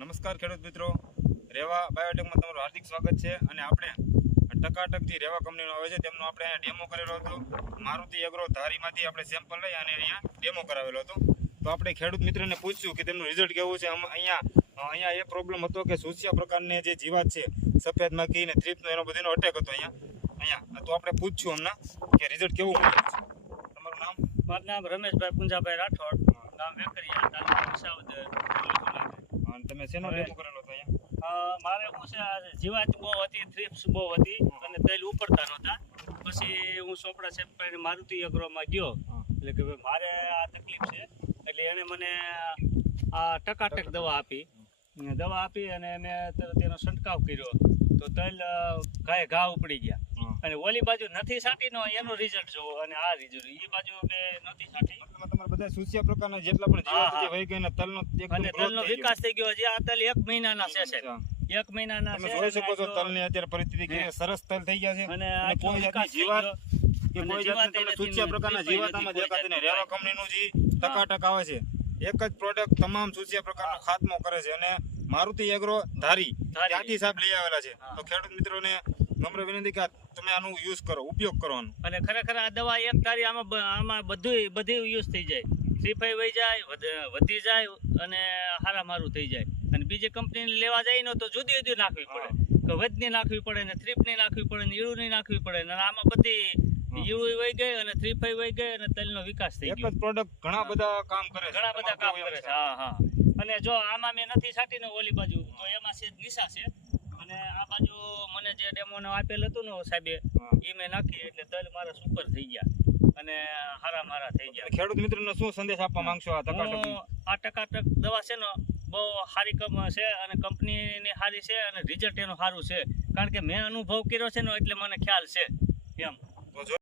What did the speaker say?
નમસ્કાર ખેડૂત મિત્રો, રેવા બાયોટેકમાં તમારું હાર્દિક સ્વાગત છે. અને આપણે ટકાટક જે રેવા કંપનીનો આવે છે તેમનો આપણે અહીંયા ડેમો કરેલો હતો. મારુતિ એગ્રો ધારીમાંથી આપણે સેમ્પલ લઈ અને અહીંયા ડેમો કરાવેલો હતો. તો આપણે ખેડૂત મિત્રને પૂછ્યું કે તેમનું રિઝલ્ટ કેવું છે. અહીંયા એ પ્રોબ્લેમ હતો કે સૂસ્યા પ્રકારની જે જીવાત છે, સફેદ માખી ને થ્રીપનો એનો બધીનો અટેક હતો અહીંયા. તો આપણે પૂછ્યું હમણાં કે રિઝલ્ટ કેવું મળ્યું છે. તમારું નામ? મારું નામ રમેશભાઈ પુંજાભાઈ રાઠોડ, ગામ વેકરિયા, તાલુકો વિસાવદર. અને તમે શેનો ડેમો કરેલો હતો અહીંયા? મારે શું છે, જીવાત બહુ હતી, થ્રીપ્સ બહુ હતી અને તેલ ઉપડતા નહોતા. પછી હું ચોપડા સેમ્પલ મારુતિ એગ્રોમાં ગયો, એટલે કે ભાઈ મારે આ તકલીફ છે. એટલે એને મને આ ટકાટક દવા આપી અને મેં તેનો છંટકાવ કર્યો તો તેલ ઘા ઉપડી ગયા. અને ઓલી બાજુ નથી સાટી નો એનો રિઝલ્ટ જોવો અને આ રિઝલ્ટ એ બાજુ મેં નથી સાટી. તમારા બધા સૂસ્યા પ્રકારના જેટલા પણ જીવાત છે વહી ગઈ ને તલનો તલનો વિકાસ થઈ ગયો છે. આ તલ 1 મહિનાના છે. 1 મહિનાના તમે જોઈ શકો છો તલની અત્યારે પરિસ્થિતિ કેવી સરસ તલ થઈ ગયા છે. અને કોઈ જાતની જીવાત કે કોઈ જાતની તમને સૂસ્યા પ્રકારના જીવાત આમાં દેખાતી નહીં. રેવા કંપનીનું જે ટકાટક આવે છે, એક જ પ્રોડક્ટ તમામ સૂસ્યા પ્રકારનો ખાત્મો કરે છે. અને મારુતિ એગ્રો ધારી ત્યાંથી સાહેબ લઈ આવેલા છે. તો ખેડૂત મિત્રોને નમ્ર વિનંતી કે તમે આનું યુઝ કરો, ઉપયોગ કરવાનો. અને ખરેખર આ દવા એક તારી આમાં બધી યુઝ થઈ જાય. 3-5 વહી જાય, વધી જાય અને હારા મારું થઈ જાય. અને બીજી કંપનીને લેવા જાય ને તો જુદી નાખવી પડે, કે વધની નાખવી પડે ને થ્રીપની નાખવી પડે ને ઈળુની નાખવી પડે. અને આમાં બધી ઈળું વહી ગઈ અને 3-5 વહી ગઈ અને તેલનો વિકાસ થઈ ગયો. એક જ પ્રોડક્ટ ઘણા બધા કામ કરે છે. હા. અને જો આમાં મેં નથી સાટીને ઓલી બાજુ તો એમાં છે નિશા છે. અને આ બાજુ મને જે ડેમોનો આપેલ હતું ને સાહેબે, એ મેં નાખી એટલે તલ મારા સુપર થઈ ગયા અને હારા થઈ ગયા. ખેડૂત મિત્રોને શું સંદેશ આપવા માંગશો આ ટકાટક? આ ટકાટક દવા છે ને બહુ સારી છે અને કંપનીની સારી છે અને રિઝલ્ટ એનું સારું છે. કારણ કે મેં અનુભવ કર્યો છે ને એટલે મને ખ્યાલ છે એમ.